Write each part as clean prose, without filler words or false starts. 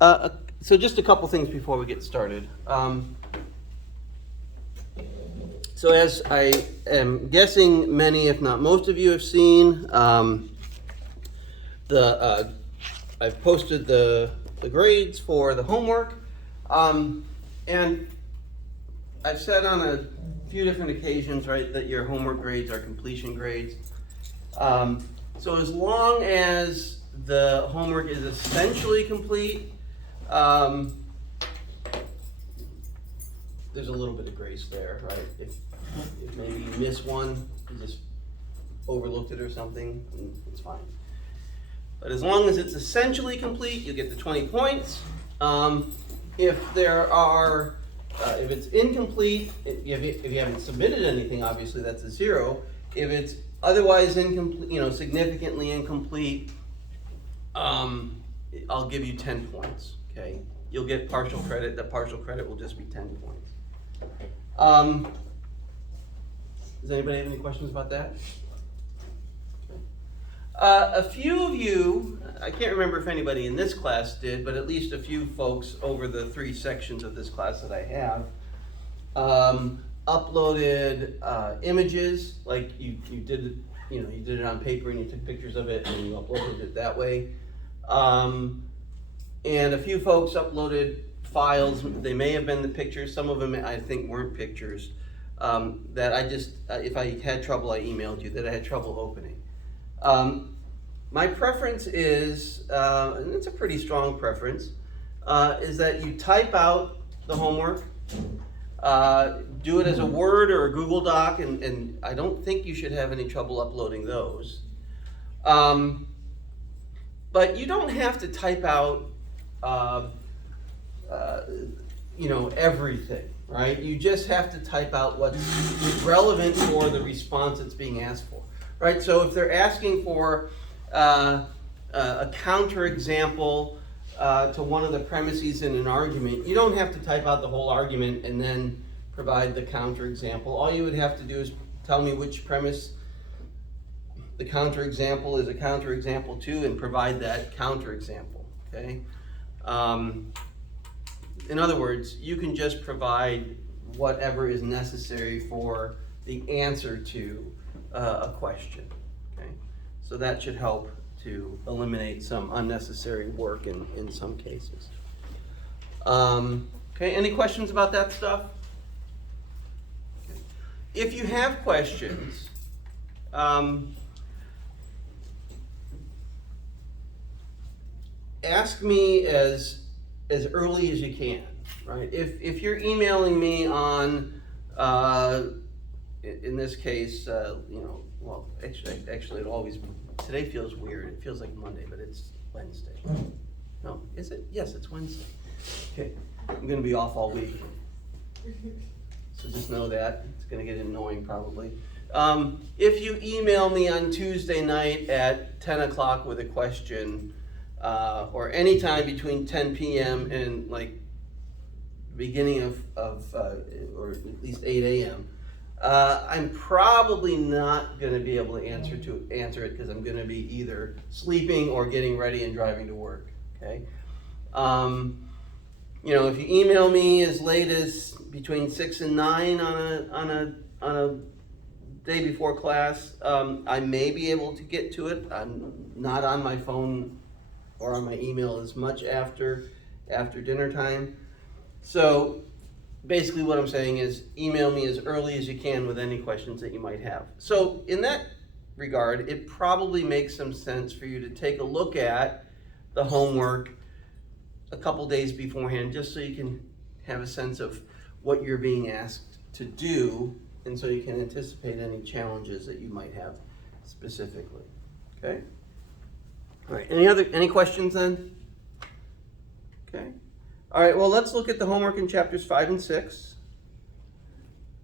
So just a couple things before we get started. So as I am guessing many, if not most of you have seen, I've posted the grades for the homework. And I've said on a few different occasions, right, that your homework grades are completion grades. So as long as the homework is essentially complete, there's a little bit of grace there, right? If maybe you miss one, you just overlooked it or something, it's fine. But as long as it's essentially complete, you get the 20 points. If there are, if it's incomplete, if you haven't submitted anything, obviously that's a 0. If it's otherwise incomplete, significantly incomplete, I'll give you 10 points, okay? You'll get partial credit. The partial credit will just be 10 points. Does anybody have any questions about that? A few of you, I can't remember if anybody in this class did, but at least a few folks over the 3 sections of this class that I have, uploaded images, like you did it on paper and you took pictures of it and you uploaded it that way. And a few folks uploaded files. They may have been the pictures. Some of them I think weren't pictures. That I just, if I had trouble, I emailed you, that I had trouble opening. My preference is, and it's a pretty strong preference, is that you type out the homework, do it as a Word or a Google Doc, and I don't think you should have any trouble uploading those. But you don't have to type out, everything, right? You just have to type out what's relevant for the response that's being asked for, right? So if they're asking for a counterexample to one of the premises in an argument, you don't have to type out the whole argument and then provide the counterexample. All you would have to do is tell me which premise the counterexample is a counterexample to and provide that counterexample, okay? In other words, you can just provide whatever is necessary for the answer to a question, okay? So that should help to eliminate some unnecessary work in some cases. Okay, any questions about that stuff? Okay. If you have questions, ask me as early as you can, right? If you're emailing me on, in this case, actually it always, today feels weird. It feels like Monday, but it's Wednesday. No, is it? Yes, it's Wednesday. Okay, I'm gonna be off all week. So just know that. It's gonna get annoying probably. If you email me on Tuesday night at 10 o'clock with a question, or any time between 10 p.m. and like beginning of or at least 8 a.m., I'm probably not going to be able to answer it because I'm going to be either sleeping or getting ready and driving to work. Okay, if you email me as late as between 6 and 9 on a day before class, I may be able to get to it. I'm not on my phone or on my email as much after dinner time. So basically what I'm saying is email me as early as you can with any questions that you might have. So in that regard, it probably makes some sense for you to take a look at the homework a couple days beforehand, just so you can have a sense of what you're being asked to do, and so you can anticipate any challenges that you might have specifically. Okay? All right, any questions then? Okay. All right, well, let's look at the homework in chapters 5 and 6.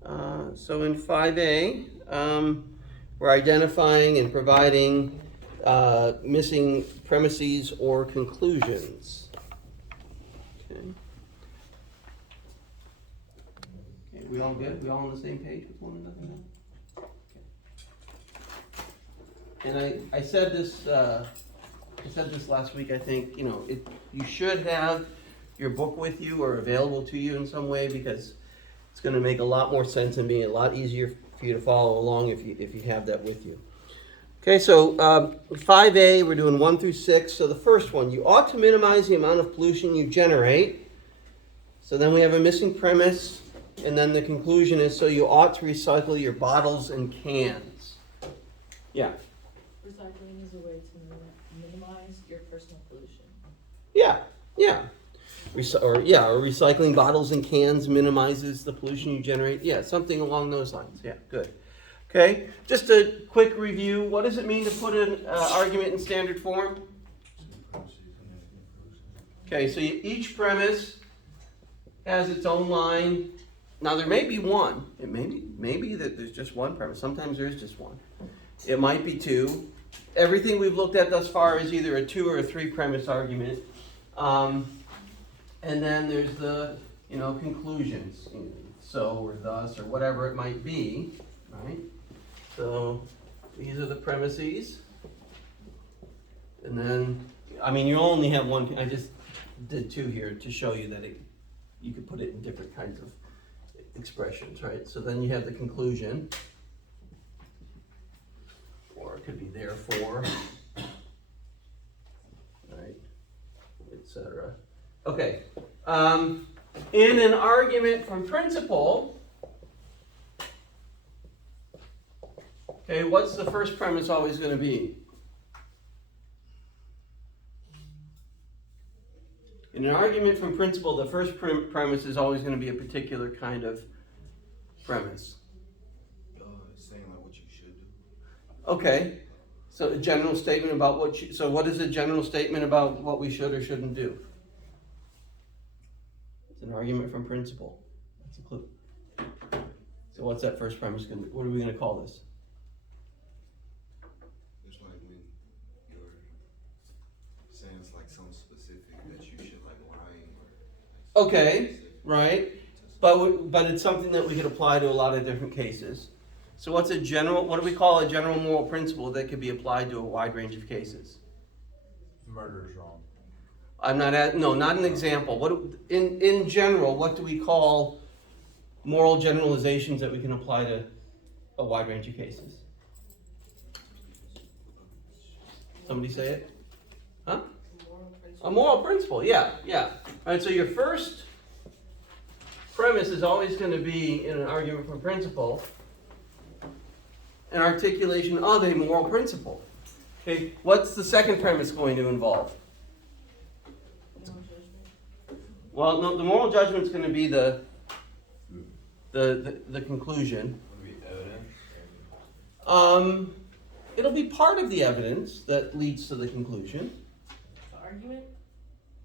So in 5A, we're identifying and providing missing premises or conclusions. Okay. Okay, we all good? We all on the same page with one another now? Okay. And I said this I said this last week, I think, you should have your book with you or available to you in some way, because it's gonna make a lot more sense and be a lot easier for you to follow along if you have that with you. Okay, so 5A, we're doing 1 through 6. So the first one, you ought to minimize the amount of pollution you generate. So then we have a missing premise, and then the conclusion is, so you ought to recycle your bottles and cans. Yeah. Recycling is a way to minimize your personal pollution. Yeah. Or recycling bottles and cans minimizes the pollution you generate. Yeah, something along those lines. Yeah, good. Okay, just a quick review. What does it mean to put an argument in standard form? Okay, so each premise has its own line. Now there may be one. It may be that there's just one premise. Sometimes there is just one. It might be two. Everything we've looked at thus far is either a 2 or a 3 premise argument. And then there's the conclusions. So or thus or whatever it might be, right? So these are the premises. And then, you only have one. I just did 2 here to show you that you could put it in different kinds of expressions, right? So then you have the conclusion, or it could be therefore, right, etc. Okay. In an argument from principle, okay, what's the first premise always going to be? In an argument from principle, the first premise is always going to be a particular kind of premise. Saying like what you should do. Okay, so a general statement about so what is a general statement about what we should or shouldn't do? It's an argument from principle. That's a clue. So what's that first premise going to be? What are we going to call this? It's like when you're saying it's like something specific that you should like lying or. Okay, right. But it's something that we could apply to a lot of different cases. So what do we call a general moral principle that could be applied to a wide range of cases? Murder is wrong. Not an example. In general, what do we call moral generalizations that we can apply to a wide range of cases? Somebody say it? Huh? A moral principle, yeah. All right, so your first premise is always going to be, in an argument from principle, an articulation of a moral principle. Okay, what's the second premise going to involve? Well, no, the moral judgment is going to be the conclusion. It'll be part of the evidence that leads to the conclusion. The argument?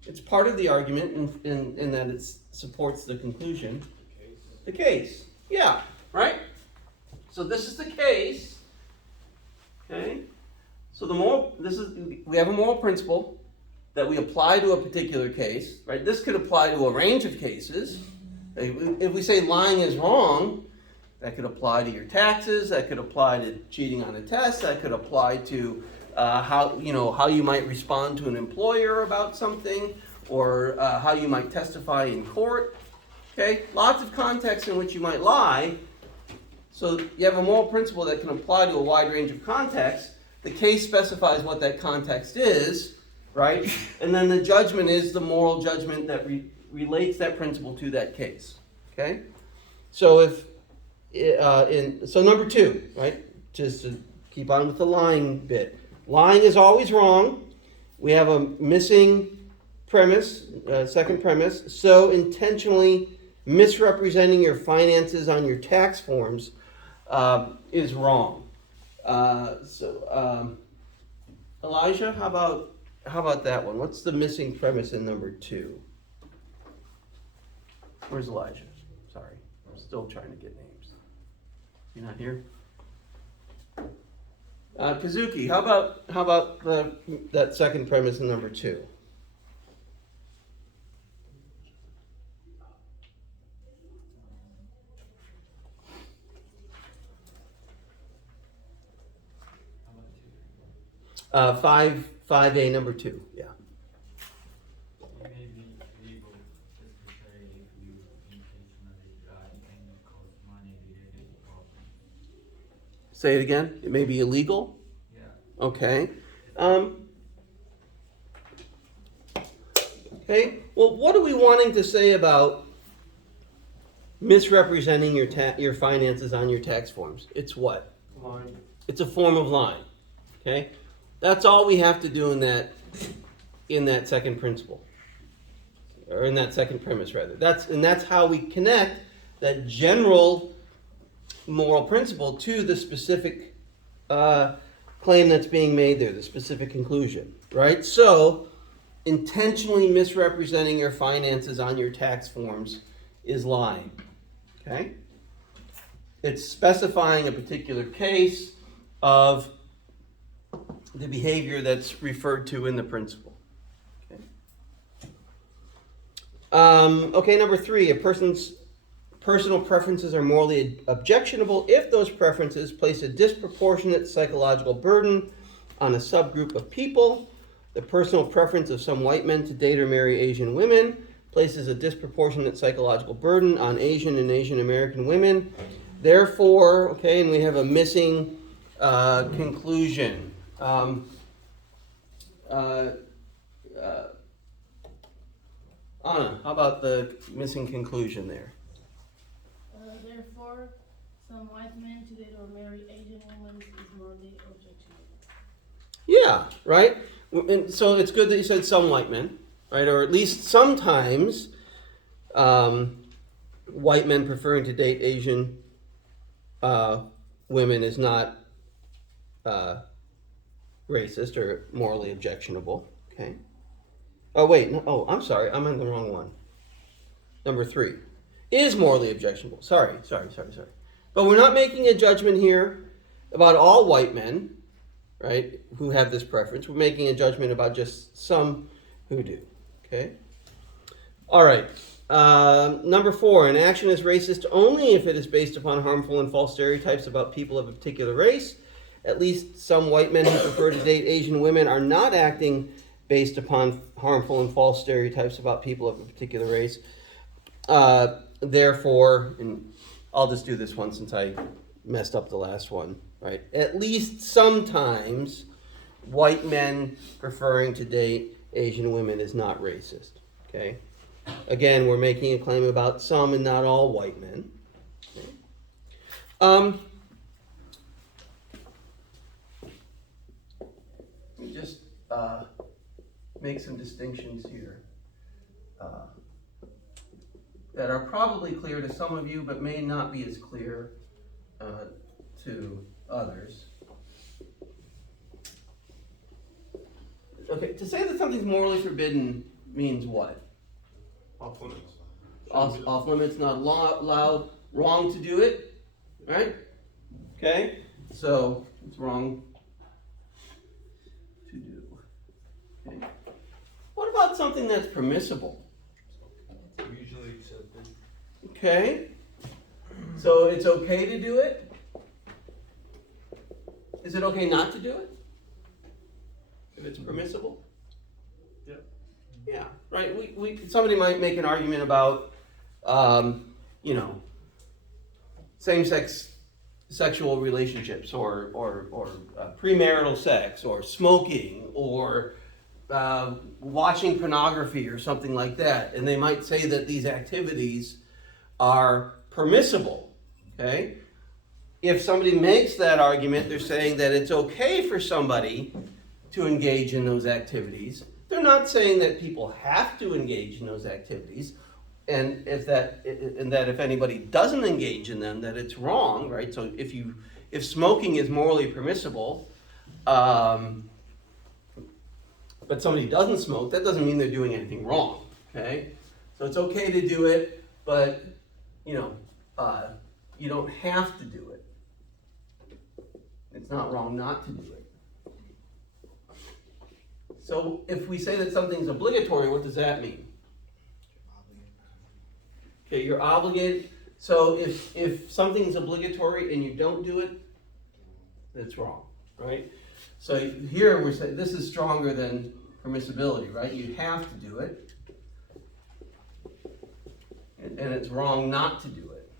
It's part of the argument in that it supports the conclusion. The case. Yeah, right? So this is the case. Okay? So we have a moral principle that we apply to a particular case, right? This could apply to a range of cases. If we say lying is wrong, that could apply to your taxes, that could apply to cheating on a test, that could apply to how you might respond to an employer about something, or how you might testify in court. Okay, lots of contexts in which you might lie. So you have a moral principle that can apply to a wide range of contexts. The case specifies what that context is, right? And then the judgment is the moral judgment that relates that principle to that case. Okay, so so number 2, right? Just to keep on with the lying bit. Lying is always wrong. We have a missing premise, second premise. So intentionally misrepresenting your finances on your tax forms is wrong. Elijah, how about that one? What's the missing premise in number 2? Where's Elijah? Sorry, I'm still trying to get names. You're not here? Kazuki, how about that second premise in number 2? 5A number 2, yeah. It may be legal, especially if you intentionally lie and cause money-related problems. Say it again, it may be illegal? Yeah. Okay. Okay, well, what are we wanting to say about misrepresenting your finances on your tax forms? It's what? Lying. It's a form of lying. Okay? That's all we have to do in that second principle. Or in that second premise rather. That's how we connect that general moral principle to the specific claim that's being made there, the specific conclusion. Right? So intentionally misrepresenting your finances on your tax forms is lying. Okay? It's specifying a particular case of the behavior that's referred to in the principle. Okay, number 3, a person's personal preferences are morally objectionable if those preferences place a disproportionate psychological burden on a subgroup of people. The personal preference of some white men to date or marry Asian women places a disproportionate psychological burden on Asian and Asian American women. Therefore, okay, and we have a missing conclusion. Anna, how about the missing conclusion there? Therefore, some white men to date or marry Asian women is morally objectionable. Yeah, right? And so it's good that you said some white men, right? Or at least sometimes white men preferring to date Asian women is not racist or morally objectionable. Okay. Oh, wait. No, oh, I'm sorry. I'm on the wrong one. Number 3 is morally objectionable. Sorry. But we're not making a judgment here about all white men, right, who have this preference. We're making a judgment about just some who do. Okay. All right. Number 4, an action is racist only if it is based upon harmful and false stereotypes about people of a particular race. At least some white men who prefer to date Asian women are not acting based upon harmful and false stereotypes about people of a particular race. Therefore, and I'll just do this one since I messed up the last one, right? At least sometimes white men preferring to date Asian women is not racist, okay? Again, we're making a claim about some and not all white men. Okay. Let me just make some distinctions here that are probably clear to some of you, but may not be as clear to others. Okay, to say that something's morally forbidden means what? Off limits. Off limits, not allowed, wrong to do it, right? Okay, so it's wrong to do. Okay. What about something that's permissible? Usually accepted. Okay, so it's okay to do it? Is it okay not to do it? If it's permissible? Yep. Yeah, right. Somebody might make an argument about, same-sex sexual relationships, or premarital sex, or smoking, or watching pornography, or something like that, and they might say that these activities are permissible. Okay, if somebody makes that argument, they're saying that it's okay for somebody to engage in those activities. They're not saying that people have to engage in those activities, and that if anybody doesn't engage in them, that it's wrong, right? So if smoking is morally permissible, but somebody doesn't smoke, that doesn't mean they're doing anything wrong. Okay, so it's okay to do it, but you don't have to do it. It's not wrong not to do it. So if we say that something's obligatory, what does that mean? Okay, you're obligated. So if something's obligatory and you don't do it, that's wrong, right? So here we're saying this is stronger than permissibility, right? You have to do it. And it's wrong not to do it.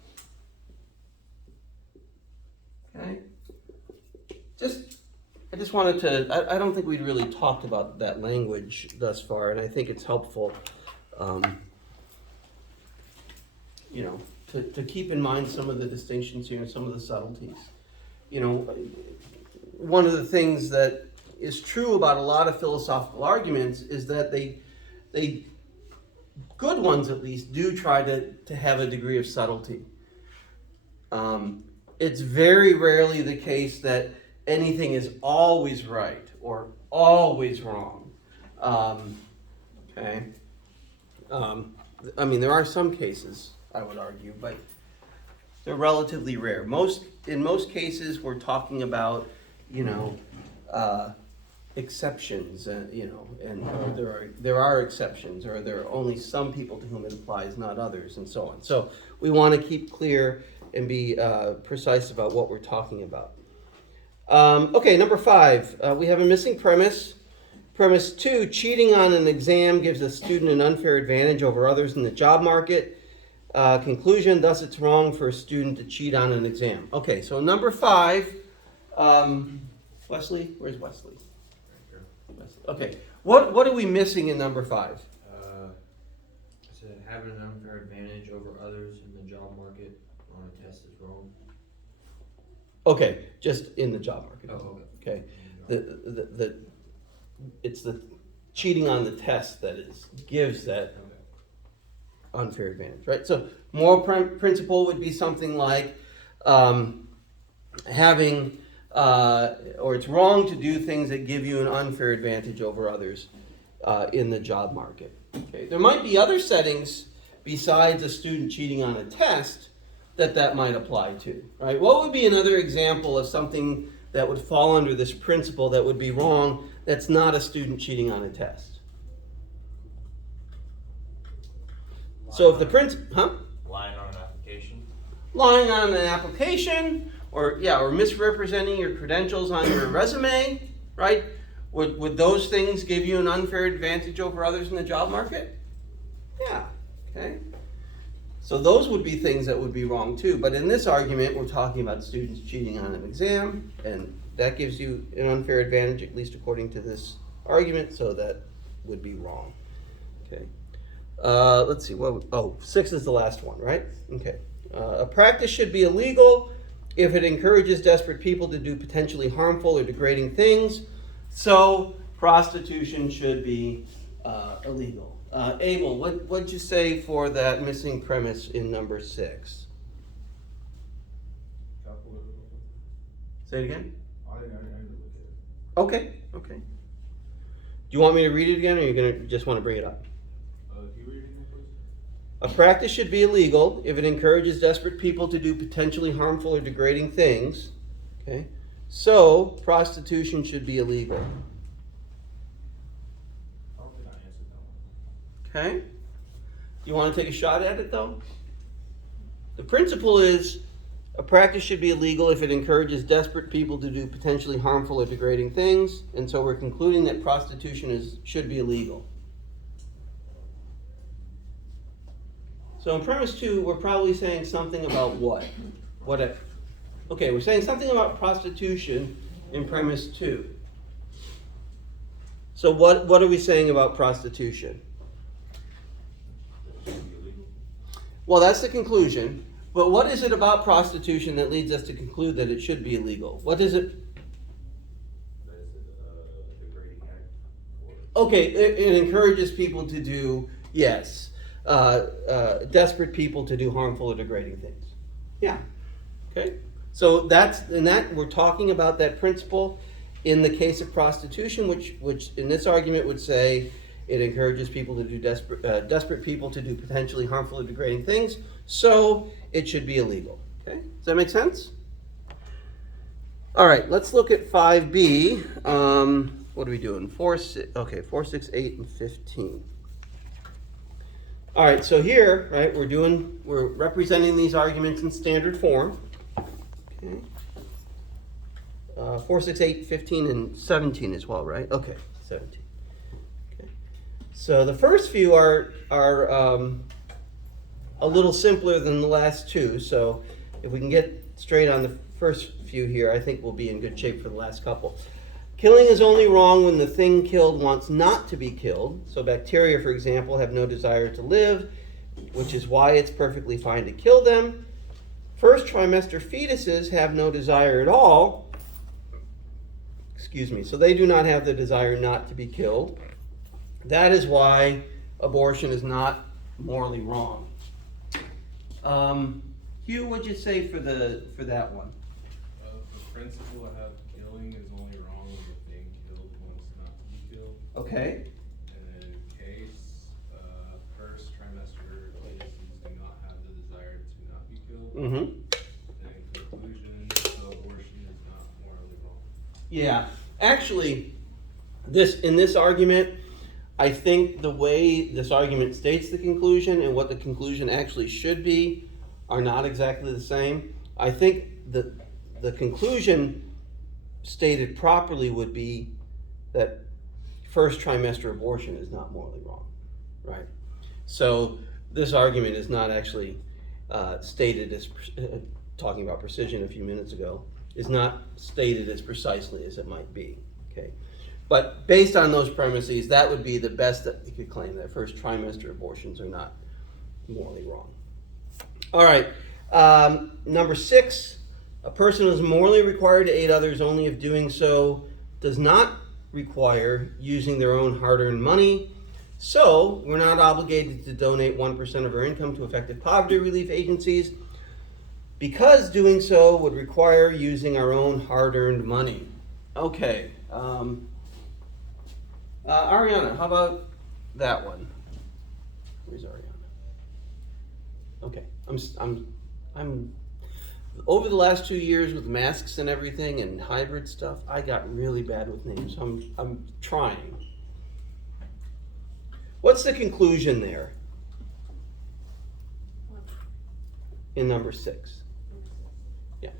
Okay? I just wanted to, I don't think we'd really talked about that language thus far, and I think it's helpful, you know, to keep in mind some of the distinctions here and some of the subtleties. You know, one of the things that is true about a lot of philosophical arguments is that they good ones at least, do try to have a degree of subtlety. It's very rarely the case that anything is always right or always wrong. Okay? I mean, there are some cases, I would argue, but they're relatively rare. In most cases, we're talking about, you know, exceptions, you know, and there are exceptions, or there are only some people to whom it applies, not others, and so on. So we want to keep clear and be precise about what we're talking about. Okay, number 5, we have a missing premise. Premise 2, cheating on an exam gives a student an unfair advantage over others in the job market. Conclusion, thus it's wrong for a student to cheat on an exam. Okay, so number 5, Wesley, where's Wesley? Okay, what are we missing in number 5? I said having an unfair advantage over others in the job market on a test is wrong. Okay, just in the job market. Oh, Okay, it's the cheating on the test that gives that unfair advantage, right? So moral principle would be something like having, or it's wrong to do things that give you an unfair advantage over others in the job market. Okay, there might be other settings besides a student cheating on a test that might apply to, right? What would be another example of something that would fall under this principle that would be wrong that's not a student cheating on a test? So if the Lying on an application. Lying on an application, or misrepresenting your credentials on your resume, right? Would those things give you an unfair advantage over others in the job market? Yeah, okay. So those would be things that would be wrong too. But in this argument, we're talking about students cheating on an exam, and that gives you an unfair advantage, at least according to this argument, so that would be wrong. Okay. Let's see, 6 is the last one, right? Okay. A practice should be illegal if it encourages desperate people to do potentially harmful or degrading things. So prostitution should be illegal. Abel, what'd you say for that missing premise in number 6? Say it again? I didn't look at it. Okay. Do you want me to read it again, or you're gonna just want to bring it up? Can you read it again, please? A practice should be illegal if it encourages desperate people to do potentially harmful or degrading things. Okay, so prostitution should be illegal. I don't think I answered that one. Okay, you want to take a shot at it though? The principle is a practice should be illegal if it encourages desperate people to do potentially harmful or degrading things, and so we're concluding that prostitution should be illegal. So in premise 2, we're probably saying something about what? Okay, we're saying something about prostitution in premise 2. So what are we saying about prostitution? Well, that's the conclusion. But what is it about prostitution that leads us to conclude that it should be illegal? What is it? Degrading act. Okay, it encourages people to do, yes, desperate people to do harmful or degrading things. Yeah. Okay. So we're talking about that principle in the case of prostitution, which in this argument would say it encourages people to do desperate people to do potentially harmful or degrading things. So it should be illegal. Okay. Does that make sense? All right. Let's look at 5B. What are we doing? 4, 6, 8, and 15. All right, so here, right, we're representing these arguments in standard form. Okay. 4, 6, 8, 15, and 17 as well, right? Okay, 17. Okay. So the first few are a little simpler than the last two. So if we can get straight on the first few here, I think we'll be in good shape for the last couple. Killing is only wrong when the thing killed wants not to be killed. So bacteria, for example, have no desire to live, which is why it's perfectly fine to kill them. First trimester fetuses have no desire at all. Excuse me. So they do not have the desire not to be killed. That is why abortion is not morally wrong. Hugh, what'd you say for that one? The principle I have, killing is only wrong when the thing killed wants not to be killed. Okay. And then case, first trimester fetuses do not have the desire to not be killed. Mm-hmm. And in conclusion, so abortion is not morally wrong. Yeah. Actually, in this argument, I think the way this argument states the conclusion and what the conclusion actually should be are not exactly the same. I think the conclusion stated properly would be that first trimester abortion is not morally wrong, right? So this argument is not actually stated as, talking about precision a few minutes ago, is not stated as precisely as it might be, okay? But based on those premises, that would be the best that you could claim, that first trimester abortions are not morally wrong. All right, number 6, a person is morally required to aid others only if doing so does not require using their own hard-earned money. So we're not obligated to donate 1% of our income to effective poverty relief agencies because doing so would require using our own hard-earned money. Okay. Ariana, how about that one? Where's Ariana? Okay, I'm over the last 2 years with masks and everything and hybrid stuff, I got really bad with names. I'm trying. What's the conclusion there in number 6? Yeah.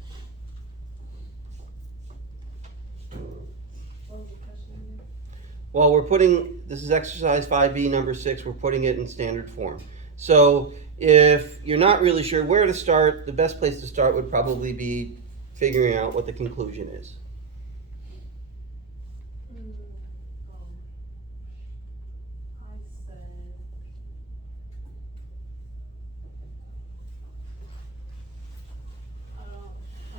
Well, we're putting, this is exercise 5B, number 6, we're putting it in standard form. So if you're not really sure where to start, the best place to start would probably be figuring out what the conclusion is. I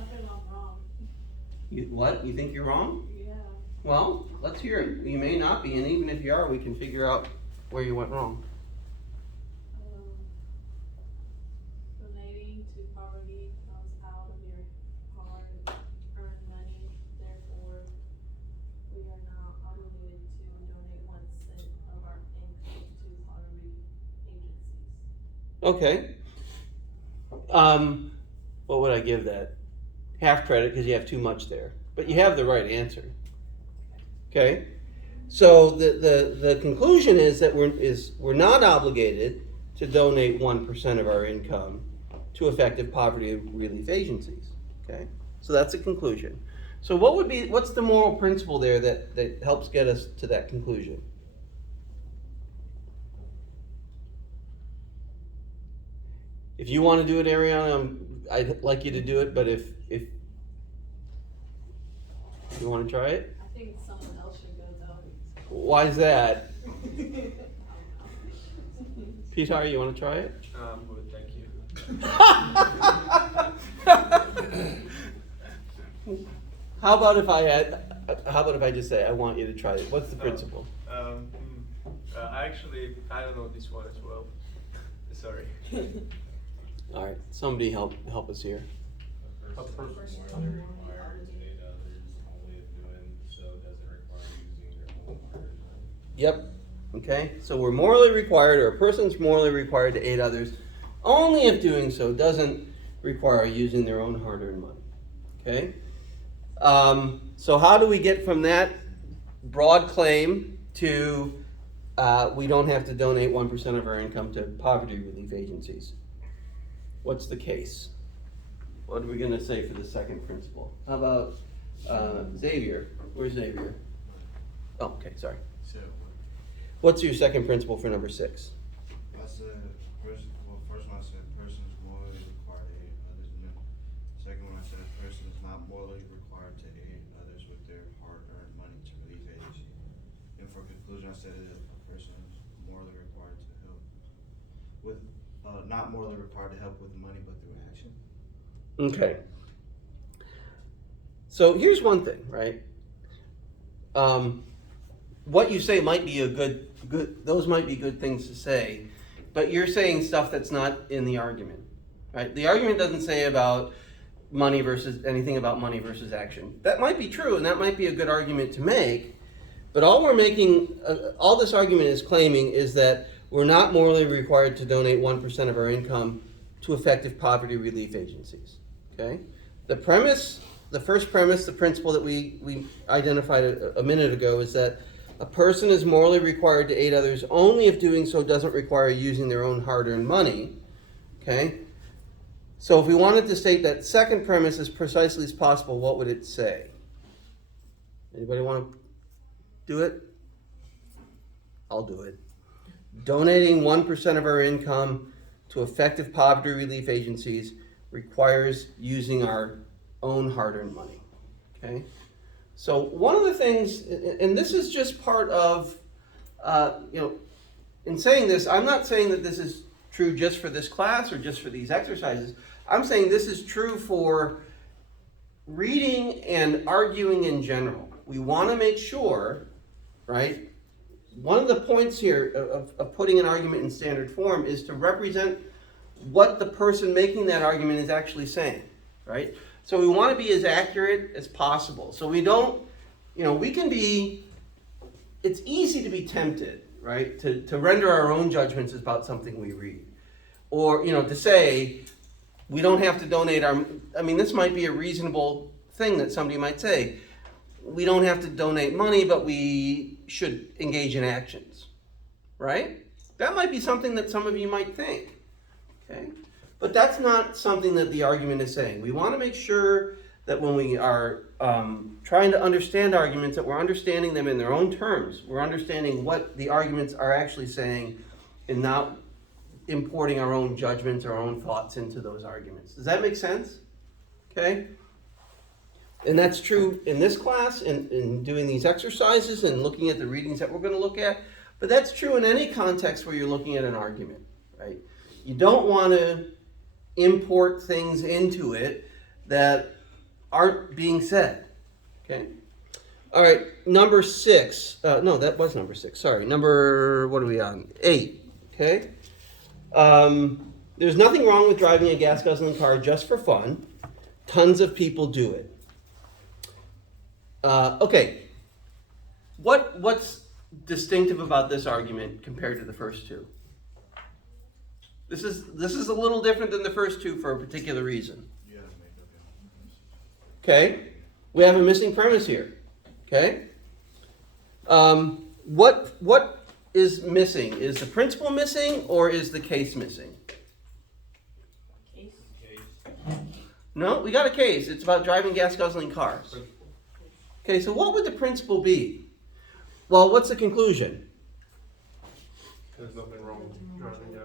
said, I think I'm wrong. What? You think you're wrong? Yeah. Well, let's hear it. You may not be, and even if you are, we can figure out where you went wrong. Donating to poverty comes out of your hard-earned money, therefore, we are not obligated to donate 1% of our income to poverty agencies. Okay. What would I give that? Half credit because you have too much there. But you have the right answer. Okay? So the conclusion is that we're not obligated to donate 1% of our income to effective poverty relief agencies. Okay? So that's the conclusion. So what's the moral principle there that helps get us to that conclusion? If you want to do it, Ariana, I'd like you to do it, but if you want to try it? I think someone else should go though. Why is that? Peter, you want to try it? I'm good, thank you. How about if I just say, I want you to try it? What's the principle? Actually, I don't know this one as well. Sorry. All right, somebody help us here. A person morally required to aid others only if doing so doesn't require using their own hard-earned money. Yep. Okay, so we're morally required, or a person's morally required to aid others only if doing so doesn't require using their own hard-earned money. Okay? So how do we get from that broad claim to we don't have to donate 1% of our income to poverty relief agencies? What's the case? What are we going to say for the second principle? How about Xavier, where's Xavier? Oh, okay, sorry. So, What's your second principle for number 6? I said, first one I said, person is morally required to aid others, and then second one I said, a person is not morally required to aid others with their hard-earned money to relieve agency. And for conclusion, I said a person is morally required to help with, not morally required to help with money, but through action. Okay. So here's one thing, right? What you say might be a good, those might be good things to say, but you're saying stuff that's not in the argument, right? The argument doesn't say about money versus, anything about money versus action. That might be true, and that might be a good argument to make, but all we're making, all this argument is claiming is that we're not morally required to donate 1% of our income to effective poverty relief agencies, okay? The premise, the first premise, the principle that we identified a minute ago is that a person is morally required to aid others only if doing so doesn't require using their own hard-earned money, okay? So if we wanted to state that second premise as precisely as possible, what would it say? Anybody want to do it? I'll do it. Donating 1% of our income to effective poverty relief agencies requires using our own hard-earned money, okay? So one of the things, and this is just part of, in saying this, I'm not saying that this is true just for this class or just for these exercises. I'm saying this is true for reading and arguing in general. We want to make sure, right? One of the points here of putting an argument in standard form is to represent what the person making that argument is actually saying, right? So we want to be as accurate as possible. So we don't, we can be, it's easy to be tempted, right? To render our own judgments about something we read. Or, to say, we don't have to donate this might be a reasonable thing that somebody might say. We don't have to donate money, but we should engage in actions, right? That might be something that some of you might think, okay? But that's not something that the argument is saying. We want to make sure that when we are trying to understand arguments, that we're understanding them in their own terms. We're understanding what the arguments are actually saying and not importing our own judgments, our own thoughts into those arguments. Does that make sense? Okay? And that's true in this class, in doing these exercises and looking at the readings that we're going to look at. But that's true in any context where you're looking at an argument, right? You don't want to import things into it that aren't being said, okay? All right, number 6. No, that was number 6. Sorry, what are we on? 8, okay? There's nothing wrong with driving a gas-guzzling car just for fun. Tons of people do it. Okay, what's distinctive about this argument compared to the first two? This is a little different than the first two for a particular reason. You gotta make up your own premise. Okay, we have a missing premise here. Okay, what is missing? Is the principle missing or is the case missing? Case. No, we got a case. It's about driving gas-guzzling cars. Okay, so what would the principle be? Well, what's the conclusion? There's nothing wrong with driving gas.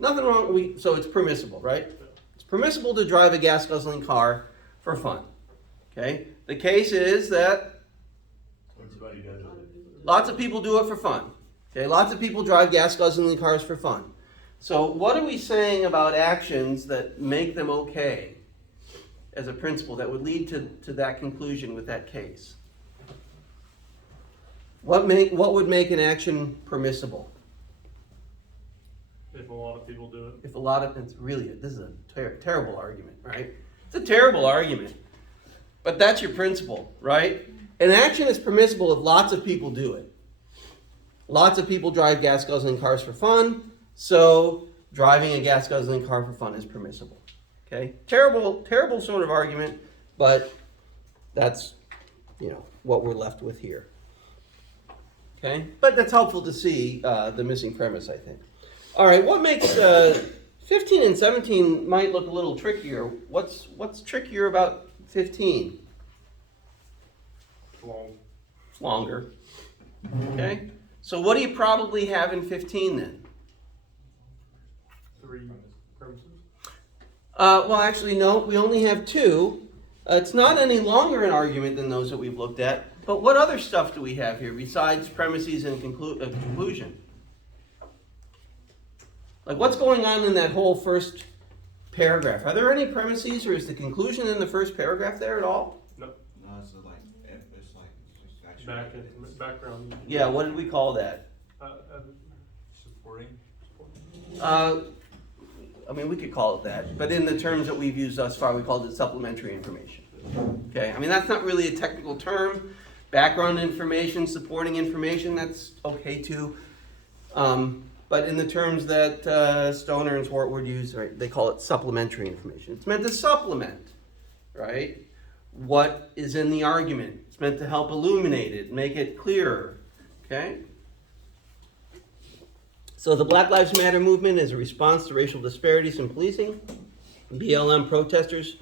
Nothing wrong. So it's permissible, right? It's permissible to drive a gas-guzzling car for fun. Okay, the case is that Everybody does it. lots of people do it for fun. Okay, lots of people drive gas-guzzling cars for fun. So what are we saying about actions that make them okay as a principle that would lead to that conclusion with that case? What would make an action permissible? If a lot of people do it. If a lot of, this is a terrible argument, right? It's a terrible argument. But that's your principle, right? An action is permissible if lots of people do it. Lots of people drive gas-guzzling cars for fun, so driving a gas-guzzling car for fun is permissible. Okay? Terrible sort of argument, but that's, what we're left with here. Okay? But that's helpful to see the missing premise, I think. All right, what makes 15 and 17 might look a little trickier. What's trickier about 15? Long. Longer. Okay? So what do you probably have in 15 then? 3 premises. Well, actually, no, we only have 2. It's not any longer an argument than those that we've looked at, but what other stuff do we have here besides premises and conclusion? Like, what's going on in that whole first paragraph? Are there any premises, or is the conclusion in the first paragraph there at all? No, it's like, actually. Background. Yeah, what did we call that? Supporting. I mean, we could call it that, but in the terms that we've used thus far, we called it supplementary information. Okay, I mean, that's not really a technical term. Background information, supporting information, that's okay too. But in the terms that Stoner and Swartwood use, right, they call it supplementary information. It's meant to supplement, right, what is in the argument. It's meant to help illuminate it, make it clearer, okay? So the Black Lives Matter movement is a response to racial disparities in policing. BLM protesters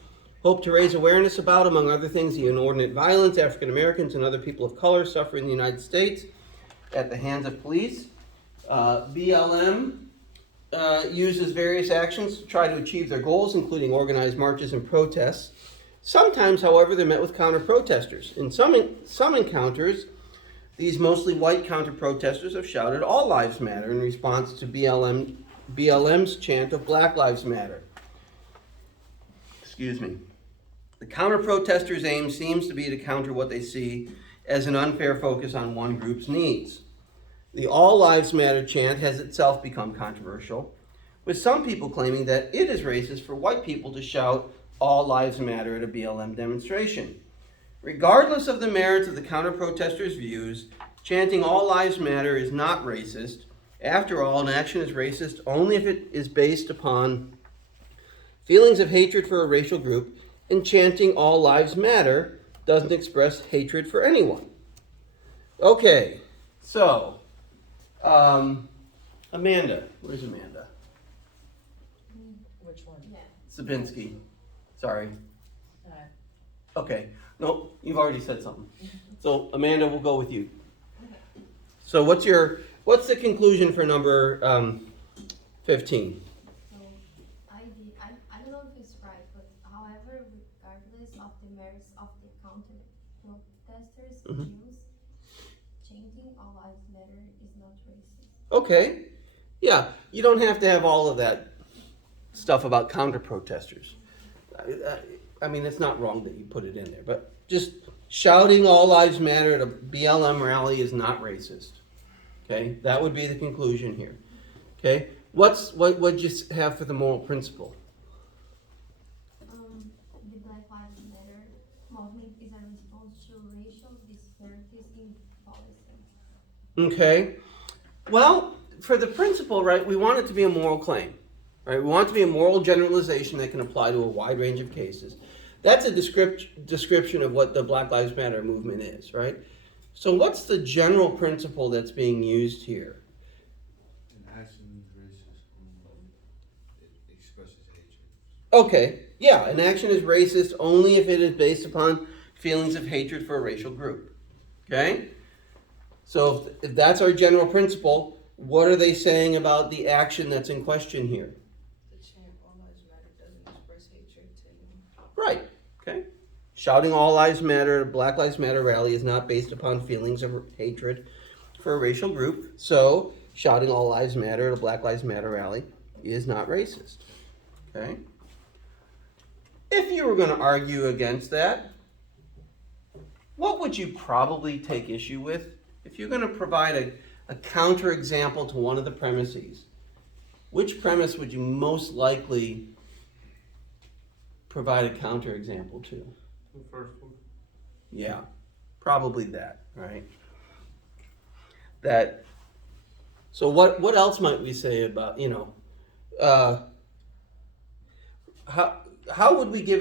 hope to raise awareness about, among other things, the inordinate violence African Americans and other people of color suffer in the United States at the hands of police. BLM uses various actions to try to achieve their goals, including organized marches and protests. Sometimes, however, they're met with counter-protesters. In some encounters, these mostly white counter-protesters have shouted, "All lives matter," in response to BLM's chant of "Black Lives Matter." Excuse me. The counter-protesters' aim seems to be to counter what they see as an unfair focus on one group's needs. The "All Lives Matter" chant has itself become controversial, with some people claiming that it is racist for white people to shout "All Lives Matter" at a BLM demonstration. Regardless of the merits of the counter-protesters' views, chanting "All Lives Matter" is not racist. After all, an action is racist only if it is based upon feelings of hatred for a racial group, and chanting "All Lives Matter" doesn't express hatred for anyone. Okay, so, Amanda. Where's Amanda? Which one? Yeah. Sabinski. Sorry. Alright. Okay. No, you've already said something. So, Amanda, we'll go with you. So what's the conclusion for number 15? So, I don't know if it's right, but however, regardless of the merits of the counter-protesters' views, chanting "All Lives Matter" is not racist. Okay. Yeah, you don't have to have all of that stuff about counter-protesters. I mean, it's not wrong that you put it in there, but just shouting "All Lives Matter" at a BLM rally is not racist. Okay, that would be the conclusion here. Okay, what'd you have for the moral principle? The Black Lives Matter movement is a response to racial disparities in policing. Okay, well, for the principle, right, we want it to be a moral claim. Right? We want it to be a moral generalization that can apply to a wide range of cases. That's a description of what the Black Lives Matter movement is, right? So what's the general principle that's being used here? An action is racist It expresses hatred. Okay, yeah, an action is racist only if it is based upon feelings of hatred for a racial group. Okay? So if that's our general principle, what are they saying about the action that's in question here? The chant "All Lives Matter" doesn't express hatred to you. Right, okay. Shouting "All Lives Matter" at a Black Lives Matter rally is not based upon feelings of hatred for a racial group. So shouting "All Lives Matter" at a Black Lives Matter rally is not racist. Okay? If you were going to argue against that, what would you probably take issue with? If you're going to provide a counterexample to one of the premises, which premise would you most likely provide a counterexample to? The first one. Yeah, probably that, right? That. So what else might we say about, how would we give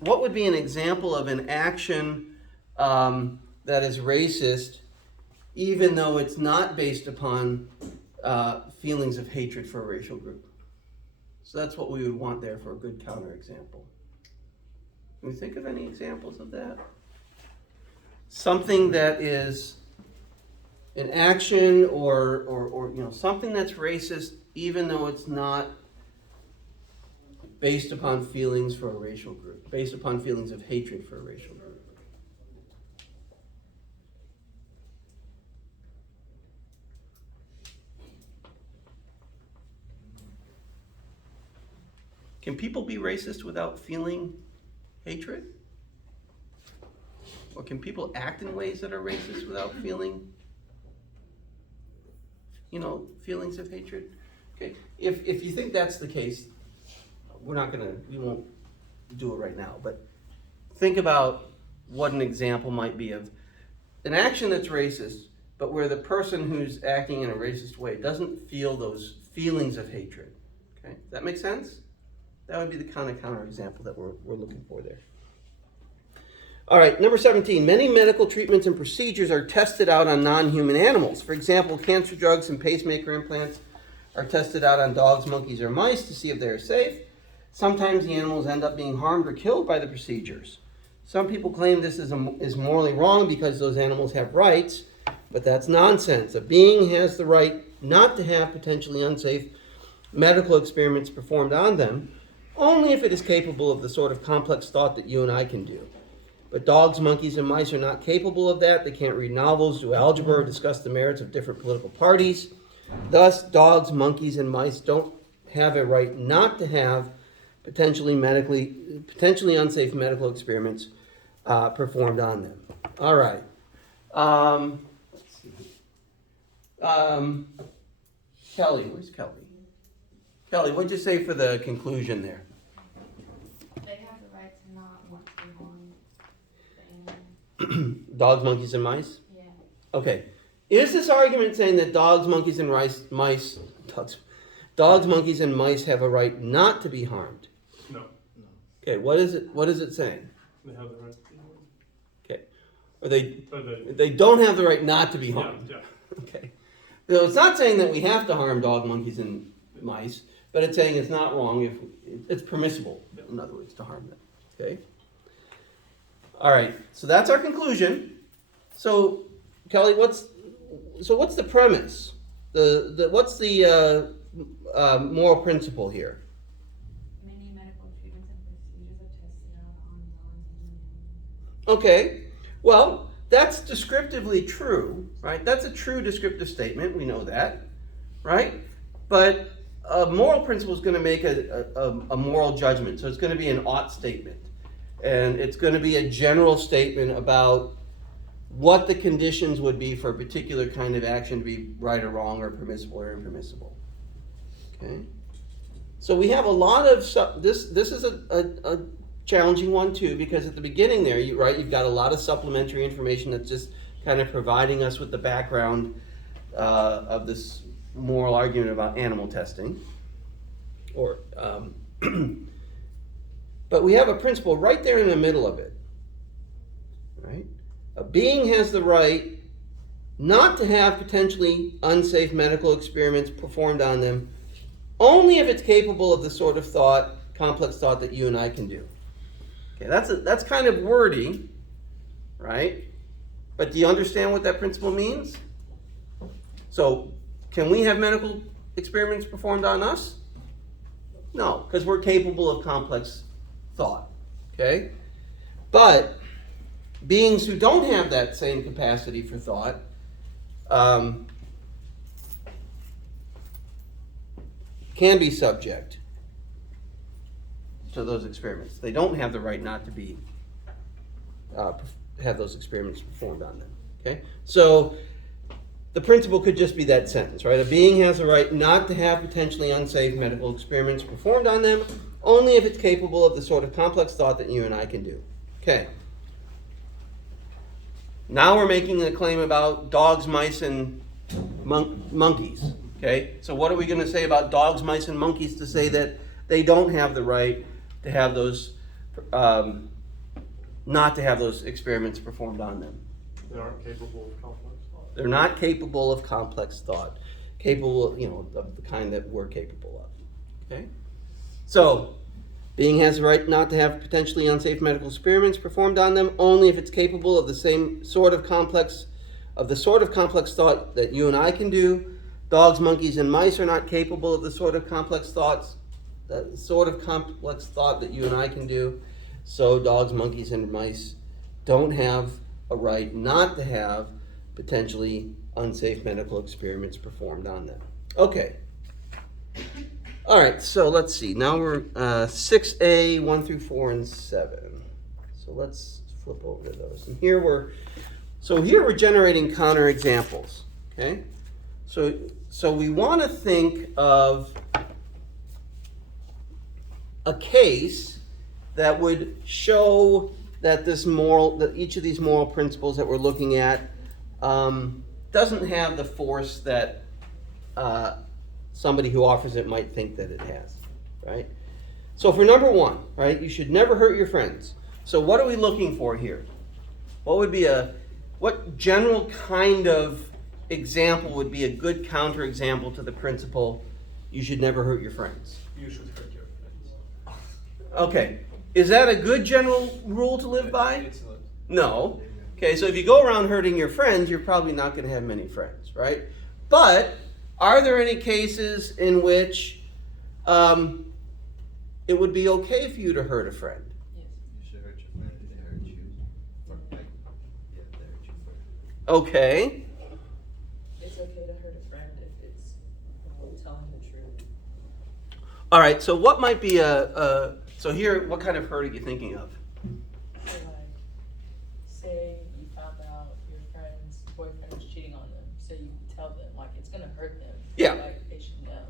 what would be an example of an action that is racist, even though it's not based upon feelings of hatred for a racial group? So that's what we would want there for a good counterexample. Can we think of any examples of that? something that is an action or you know, something that's racist, even though it's not based upon feelings for a racial group, based upon feelings of hatred for a racial group. Can people be racist without feeling hatred? Or can people act in ways that are racist without feeling, you know, feelings of hatred? Okay, if you think that's the case, we won't do it right now, but think about what an example might be of an action that's racist, but where the person who's acting in a racist way doesn't feel those feelings of hatred. Okay, does that make sense? That would be the kind of counterexample that we're looking for there. All right, number 17, many medical treatments and procedures are tested out on non-human animals. For example, cancer drugs and pacemaker implants are tested out on dogs, monkeys, or mice to see if they are safe. Sometimes the animals end up being harmed or killed by the procedures. Some people claim this is morally wrong because those animals have rights, but that's nonsense. A being has the right not to have potentially unsafe medical experiments performed on them, only if it is capable of the sort of complex thought that you and I can do. But dogs, monkeys, and mice are not capable of that. They can't read novels, do algebra, or discuss the merits of different political parties. Thus, dogs, monkeys, and mice don't have a right not to have potentially unsafe medical experiments performed on them. All right. Let's see. Kelly, where's Kelly? Kelly, what'd you say for the conclusion there? They have the right to not want to harm the animal. Dogs, monkeys, and mice? Yeah. Okay. Is this argument saying that dogs, monkeys, and dogs, monkeys, and mice have a right not to be harmed? No, Okay, what is it saying? they have the right to be harmed. Okay. Or they But they don't have the right not to be yeah, harmed. yeah. Okay. So it's not saying that we have to harm dog, monkeys, and mice, but it's saying it's not wrong if it's permissible, in other words, to harm them. Okay? All right, so that's our conclusion. So, Kelly, what's the premise? What's the moral principle here? Many medical treatments and procedures are tested out on non-human animals. Okay, well, that's descriptively true, right? That's a true descriptive statement, we know that, right? But a moral principle is going to make a moral judgment, so it's going to be an ought statement. And it's going to be a general statement about what the conditions would be for a particular kind of action to be right or wrong or permissible or impermissible. Okay? So we have a lot of this is a challenging one too, because at the beginning there, you've got a lot of supplementary information that's just kind of providing us with the background of this moral argument about animal testing. But we have a principle right there in the middle of it. Right? A being has the right not to have potentially unsafe medical experiments performed on them, only if it's capable of the sort of complex thought that you and I can do. Okay, that's kind of wordy, right? But do you understand what that principle means? So, can we have medical experiments performed on us? No, because we're capable of complex thought. Okay? But beings who don't have that same capacity for thought can be subject to those experiments. They don't have the right not to be have those experiments performed on them. Okay? So the principle could just be that sentence, right? A being has a right not to have potentially unsafe medical experiments performed on them, only if it's capable of the sort of complex thought that you and I can do. Okay. Now we're making a claim about dogs, mice, and monkeys. Okay? So what are we going to say about dogs, mice, and monkeys to say that they don't have the right to have those, not to have those experiments performed on them? They aren't capable of complex thought. They're not capable of complex thought, capable, of the kind that we're capable of. Okay? So, Being has the right not to have potentially unsafe medical experiments performed on them only if it's capable of the sort of complex thought that you and I can do. Dogs, monkeys, and mice are not capable of the sort of complex thought that you and I can do. So dogs, monkeys, and mice don't have a right not to have potentially unsafe medical experiments performed on them. Okay. All right, so let's see. Now we're 6A, 1 through 4, and 7. So let's flip over to those. And here we're generating counterexamples. Okay, so we want to think of a case that would show that that each of these moral principles that we're looking at doesn't have the force that somebody who offers it might think that it has, right? So for number 1, right, you should never hurt your friends. So what are we looking for here? What general kind of example would be a good counterexample to the principle, you should never hurt your friends? You should hurt your friends. Okay, is that a good general rule to live by? It's not. No. Okay, so if you go around hurting your friends, you're probably not going to have many friends, right? But are there any cases in which it would be okay for you to hurt a friend? You should hurt your friend if they hurt you. Or, like, yeah, if they hurt you first. Okay. It's okay to hurt a friend if it's telling the truth. All right, so what might be so here, what kind of hurt are you thinking of? So like, say you found out your friend's boyfriend was cheating on them, so you tell them, like, it's gonna hurt them. Yeah. Like, they should know.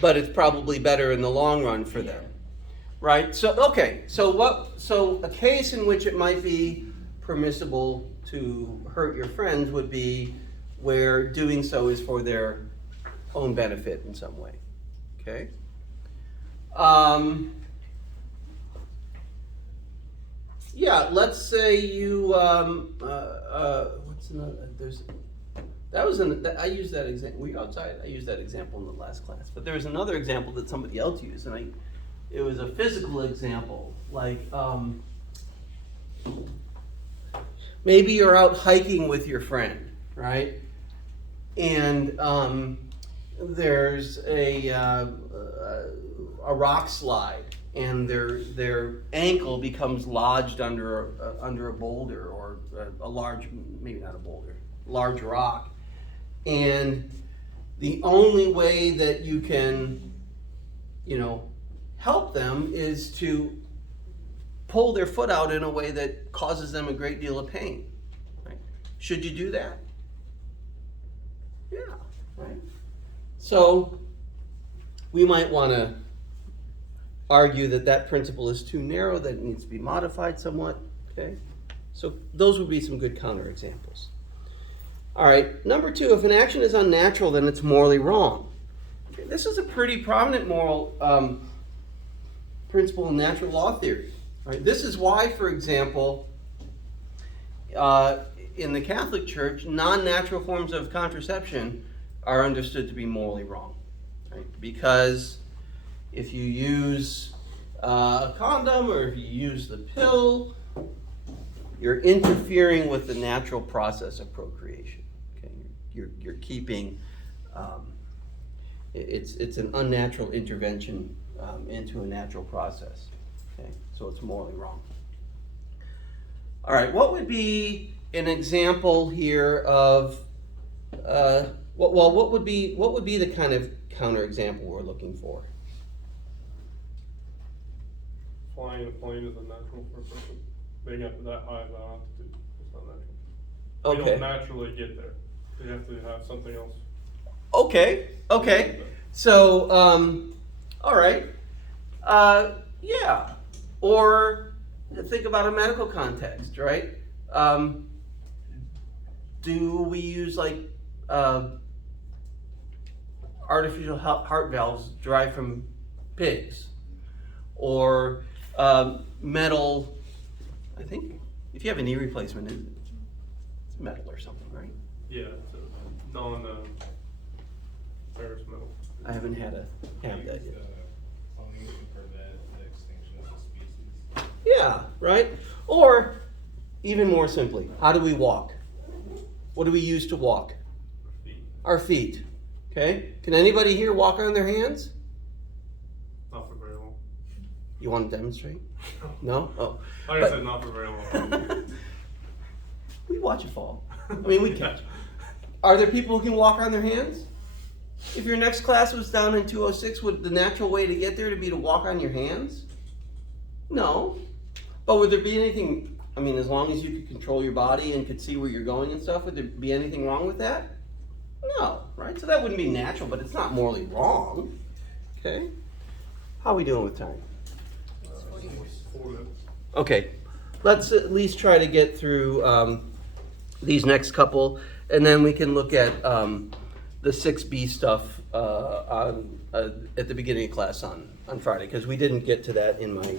But it's probably better in the long run for them, right? So, okay, so a case in which it might be permissible to hurt your friends would be where doing so is for their own benefit in some way, okay? Yeah, let's say you, what's another, I used that example, were you outside? I used that example in the last class, but there was another example that somebody else used, and it was a physical example, like, maybe you're out hiking with your friend, right? And there's a rock slide, and their ankle becomes lodged under a boulder or a large, maybe not a boulder, large rock. And the only way that you can, help them is to pull their foot out in a way that causes them a great deal of pain. Right? Should you do that? Yeah, right? So we might want to argue that principle is too narrow, that it needs to be modified somewhat, okay? So those would be some good counterexamples. All right, number 2, if an action is unnatural, then it's morally wrong. Okay, this is a pretty prominent moral principle in natural law theory. Right? This is why, for example, in the Catholic Church, non-natural forms of contraception are understood to be morally wrong. Right? Because if you use a condom or if you use the pill, you're interfering with the natural process of procreation. Okay? You're keeping, it's an unnatural intervention into a natural process. Okay? So it's morally wrong. All right, what would be an example here of, what would be the kind of counterexample we're looking for? Flying a plane is unnatural for a person. Being up that high of altitude, it's not natural. Okay. You don't naturally get there. You have to have something else. Okay. So, all right. Yeah. Or think about a medical context, right? Do we use artificial heart valves derived from pigs? Or metal, I think, if you have a knee replacement, it's metal or something, right? Yeah, it's a non-ferrous metal. I haven't had that yet. Following for that, Yeah, right? Or, even more simply, how do we walk? What do we use to walk? Our feet. Okay? Can anybody here walk on their hands? Not for very long. You want to demonstrate? No? Oh. Like But- I said, not for very long. We watch it fall. I mean, we catch. Are there people who can walk on their hands? If your next class was down in 206, would the natural way to get there to be to walk on your hands? No. But would there be anything, I mean, as long as you could control your body and could see where you're going and stuff, would there be anything wrong with that? No, right? So that wouldn't be natural, but it's not morally wrong. Okay? How are we doing with time? 4 minutes. Okay, let's at least try to get through these next couple, and then we can look at the 6B stuff at the beginning of class on Friday, because we didn't get to that in my